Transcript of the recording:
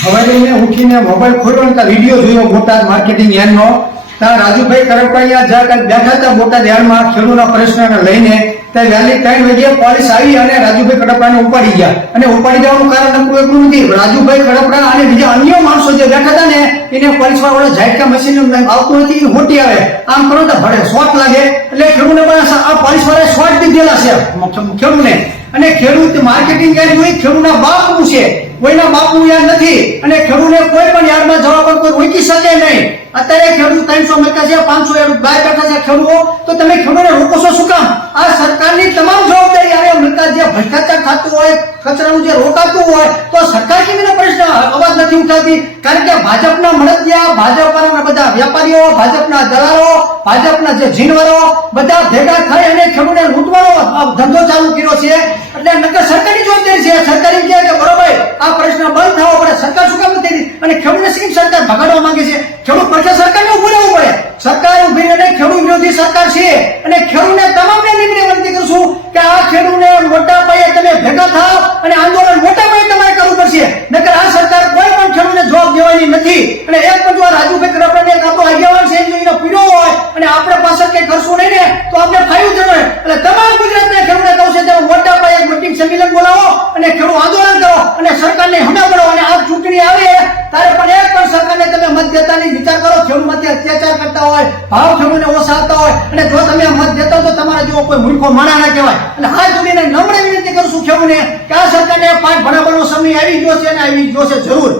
સવારે મેં ઉઠીને મોબાઈલ ખોલ્યો ને ત્યાં વિડીયો જોયો બોટાદ માર્કેટિંગ યાર્ડનો. ત્યાં રાજુભાઈ કરપડિયા જ્યાં કંઈક બેઠા હતા બોટાદ યાર્ડમાં ખેડૂતના પ્રશ્નને લઈને ત્યાં વહેલી 3 વાગ્યે પોલીસ આવી અને રાજુભાઈ કડપડાને ઉપાડી ગયા. અને ઉપાડી જવાનું કારણ નક્કું એટલું નથી. રાજુભાઈ કડપડા અને બીજા અન્ય માણસો જે બેઠા હતા ને એને પોલીસમાં વડે ઝાટકા મશીન આવતું નથી, મોટી આવે આમ કરો તો ભડે શોટ લાગે એટલે ખેડૂતને પણ આ પોલીસ વાળાએ શોટ દીધેલા છે ખેડૂતને. અને ખેડૂત માર્કેટિંગ યાર્ડ હોય ખેડૂતના બાપનું છે, કોઈના બાપનું યાર્ડ નથી. અને ખેડૂતને કોઈ પણ યાર્ડમાં જવા પર કોઈ રોકી શકે નહીં. અત્યારે ખેડૂત 300 મકા છે, 500 યાર્ડ બહાર બેઠા છે ખેડૂતો, તો તમે ખેડૂતને રોકો છો શું કામ? આ સરકારની તમામ જવાબદારી આવે. મલકા જે ભ્રષ્ટાચાર થતું હોય, કચરાનું જે રોકાતું હોય તો સરકાર કેમ એનો પ્રશ્ન અવાજ નથી ઉઠાવતી? કારણ કે ભાજપના મળતિયા, ભાજપના બધા વેપારીઓ, ભાજપના દલાલો, ભાજપના જે જીનવરો બધા ભેગા થઈ અને ખેડૂતને લૂંટવાનો ધંધો ચાલુ કર્યો છે. એટલે નકર સરકારની જવાબદારી છે. સરકારી કહે કે બરોબર આ પ્રશ્ન બંધ થવો પડે. સરકાર શું કામ નથી? અને ખેડૂતને શી સરકાર ભગાડવા માંગે છે? ખેડૂત પ્રજા સરકારને ઉભું રહેવું પડે. સરકાર ઉભી રહીને ખેડૂત વિરોધી સરકાર છે. અને ખેડૂતને તમામને નિમ્ર વિનંતી કરશું કે આ ખેડૂતને મોટા પાયે તમે ભેગા થાવ અને આંદોલન મોટા પાયે તમારે કરવું પડશે. નકર આ સરકાર કોઈ પણ ખેડૂતને જવાબ દેવાની નથી. અને એક બાજુ આ રાજુભાઈ કરપડાને આપણો આગેવાન છે એનો પીડો હોય અને આપણે પાછળ કઈ કરશું નહીં ને તો આપણે ફાયદો જણો. એટલે તમામ ગુજરાતના ખેડૂતને કહું છે કે મોટા પાયે મીટિંગ સંમેલન બોલાવો અને ખેડૂત આંદોલન કરો અને સરકારને હમે કરો. અને આ ચૂંટણી આવે ત્યારે પણ એક પણ સરકારને તમે મત દેતાની વિચાર કરો. ખેડૂત માટે અત્યાચાર કરતા હોય, ભાવ ખેડૂતને ઓછા આપતા હોય અને જો તમે મત દેતા હો તો તમારા જેવો કોઈ મૂર્ખો માણા ના કહેવાય. એટલે હાથ જોડીને નમ્ર વિનંતી કરશું ખેડૂતને કે આ સરકારને પાઠ ભણાવવાનો સમય આવી ગયો છે અને આવી ગયો છે જરૂર.